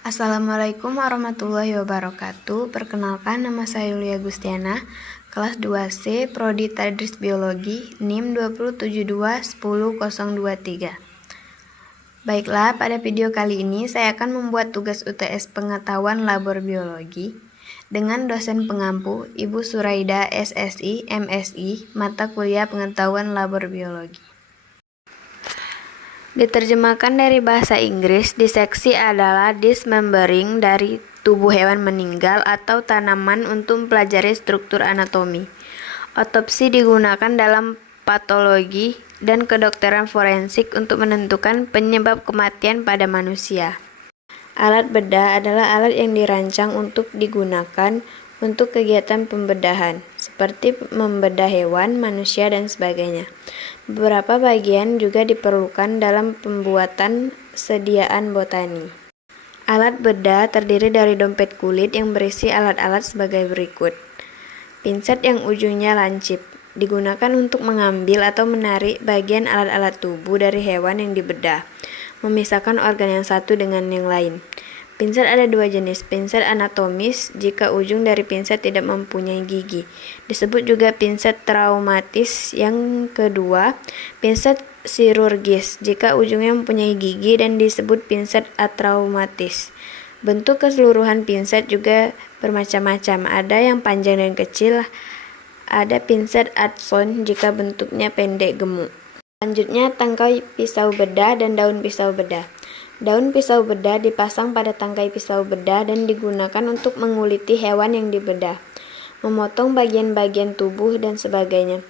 Assalamualaikum warahmatullahi wabarakatuh. Perkenalkan, nama saya Yulia Gustiana, kelas 2C, Prodi Tadris Biologi, NIM 207210023. Baiklah, pada video kali ini saya akan membuat tugas UTS pengetahuan labor biologi dengan dosen pengampu Ibu Suraida SSI, MSI, mata kuliah pengetahuan labor biologi. Diterjemahkan dari bahasa Inggris, diseksi adalah dismembering dari tubuh hewan meninggal atau tanaman untuk mempelajari struktur anatomi. Otopsi digunakan dalam patologi dan kedokteran forensik untuk menentukan penyebab kematian pada manusia. Alat bedah adalah alat yang dirancang untuk digunakan untuk kegiatan pembedahan, seperti membedah hewan, manusia, dan sebagainya. Beberapa bagian juga diperlukan dalam pembuatan sediaan botani. Alat bedah terdiri dari dompet kulit yang berisi alat-alat sebagai berikut. Pinset yang ujungnya lancip, digunakan untuk mengambil atau menarik bagian alat-alat tubuh dari hewan yang dibedah, memisahkan organ yang satu dengan yang lain. Pinset ada dua jenis, pinset anatomis jika ujung dari pinset tidak mempunyai gigi. Disebut juga pinset traumatis. Yang kedua, pinset chirurgis jika ujungnya mempunyai gigi dan disebut pinset atraumatis. Bentuk keseluruhan pinset juga bermacam-macam, ada yang panjang dan kecil, ada pinset Adson jika bentuknya pendek gemuk. Selanjutnya, tangkai pisau bedah dan daun pisau bedah. Daun pisau bedah dipasang pada tangkai pisau bedah dan digunakan untuk menguliti hewan yang dibedah, memotong bagian-bagian tubuh, dan sebagainya.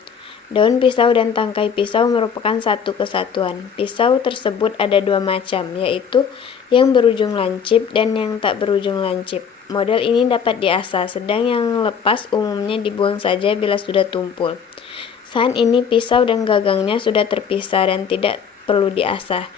Daun pisau dan tangkai pisau merupakan satu kesatuan. Pisau tersebut ada dua macam, yaitu yang berujung lancip dan yang tak berujung lancip. Model ini dapat diasah, sedang yang lepas umumnya dibuang saja bila sudah tumpul. Saat ini pisau dan gagangnya sudah terpisah dan tidak perlu diasah.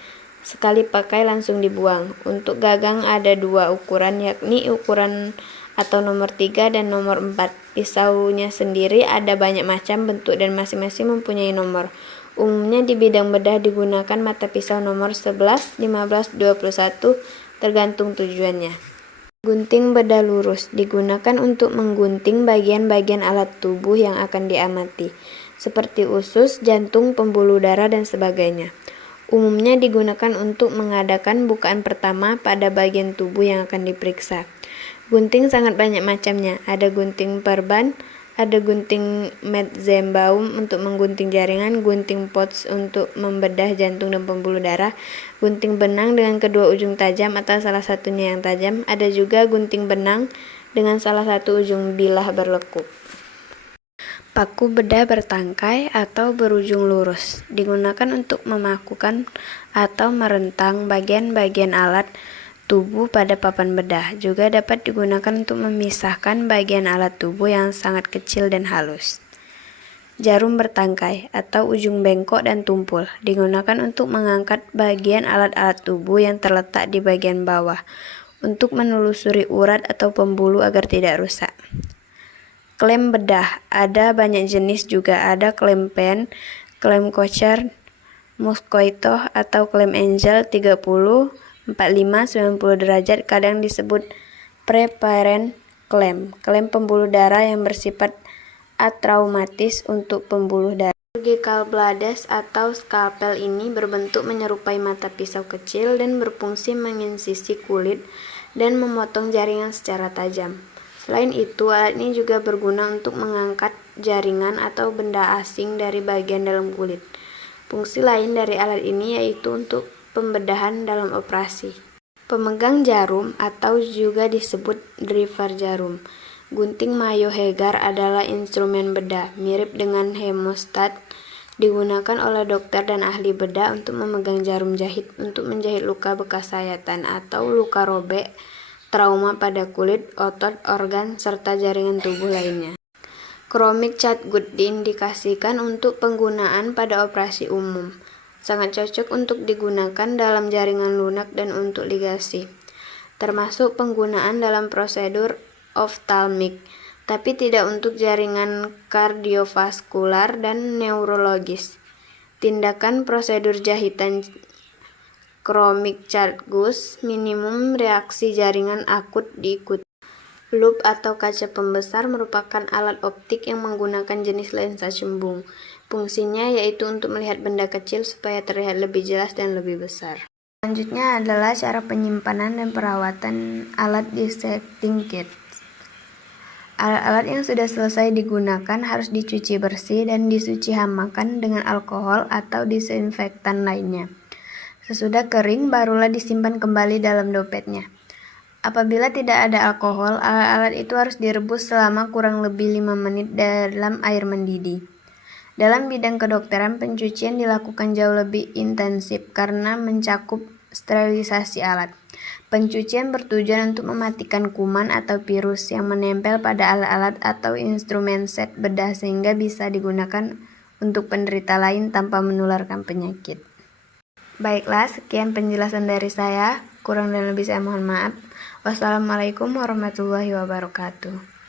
Sekali pakai langsung dibuang. Untuk gagang ada dua ukuran, yakni ukuran atau nomor 3 dan nomor 4. Pisaunya sendiri ada banyak macam bentuk dan masing-masing mempunyai nomor. Umumnya di bidang bedah digunakan mata pisau nomor 11, 15, 21 tergantung tujuannya. Gunting bedah lurus digunakan untuk menggunting bagian-bagian alat tubuh yang akan diamati, seperti usus, jantung, pembuluh darah, dan sebagainya. Umumnya digunakan untuk mengadakan bukaan pertama pada bagian tubuh yang akan diperiksa. Gunting sangat banyak macamnya. Ada gunting perban, ada gunting Metzenbaum untuk menggunting jaringan, gunting Potts untuk membedah jantung dan pembuluh darah, gunting benang dengan kedua ujung tajam atau salah satunya yang tajam. Ada juga gunting benang dengan salah satu ujung bilah berlekuk. Paku bedah bertangkai atau berujung lurus digunakan untuk memakukan atau merentang bagian-bagian alat tubuh pada papan bedah. Juga dapat digunakan untuk memisahkan bagian alat tubuh yang sangat kecil dan halus. Jarum bertangkai atau ujung bengkok dan tumpul digunakan untuk mengangkat bagian alat-alat tubuh yang terletak di bagian bawah untuk menelusuri urat atau pembuluh agar tidak rusak. Klem bedah ada banyak jenis juga, ada klem pen, klem kocer, mosquito atau klem angel 30, 45, 90 derajat, kadang disebut preparent klem. Klem pembuluh darah yang bersifat atraumatis untuk pembuluh darah. Surgical blades atau skalpel ini berbentuk menyerupai mata pisau kecil dan berfungsi menginsisi kulit dan memotong jaringan secara tajam. Selain itu, alat ini juga berguna untuk mengangkat jaringan atau benda asing dari bagian dalam kulit. Fungsi lain dari alat ini yaitu untuk pembedahan dalam operasi. Pemegang jarum atau juga disebut driver jarum. Gunting Mayo Hegar adalah instrumen bedah, mirip dengan hemostat, digunakan oleh dokter dan ahli bedah untuk memegang jarum jahit untuk menjahit luka bekas sayatan atau luka robek, trauma pada kulit, otot, organ, serta jaringan tubuh lainnya. Chromic catgut diindikasikan untuk penggunaan pada operasi umum. Sangat cocok untuk digunakan dalam jaringan lunak dan untuk ligasi, termasuk penggunaan dalam prosedur oftalmik, tapi tidak untuk jaringan kardiovaskular dan neurologis. Tindakan prosedur jahitan chronic charge, minimum reaksi jaringan akut diikuti. Loop atau kaca pembesar merupakan alat optik yang menggunakan jenis lensa cembung. Fungsinya yaitu untuk melihat benda kecil supaya terlihat lebih jelas dan lebih besar. Selanjutnya adalah cara penyimpanan dan perawatan alat dissecting kit. Alat-alat yang sudah selesai digunakan harus dicuci bersih dan disuci hamakan dengan alkohol atau disinfektan lainnya. Sesudah kering, barulah disimpan kembali dalam dompetnya. Apabila tidak ada alkohol, alat-alat itu harus direbus selama kurang lebih 5 menit dalam air mendidih. Dalam bidang kedokteran, pencucian dilakukan jauh lebih intensif karena mencakup sterilisasi alat. Pencucian bertujuan untuk mematikan kuman atau virus yang menempel pada alat-alat atau instrumen set bedah sehingga bisa digunakan untuk penderita lain tanpa menularkan penyakit. Baiklah, sekian penjelasan dari saya. Kurang dan lebih saya mohon maaf. Wassalamualaikum warahmatullahi wabarakatuh.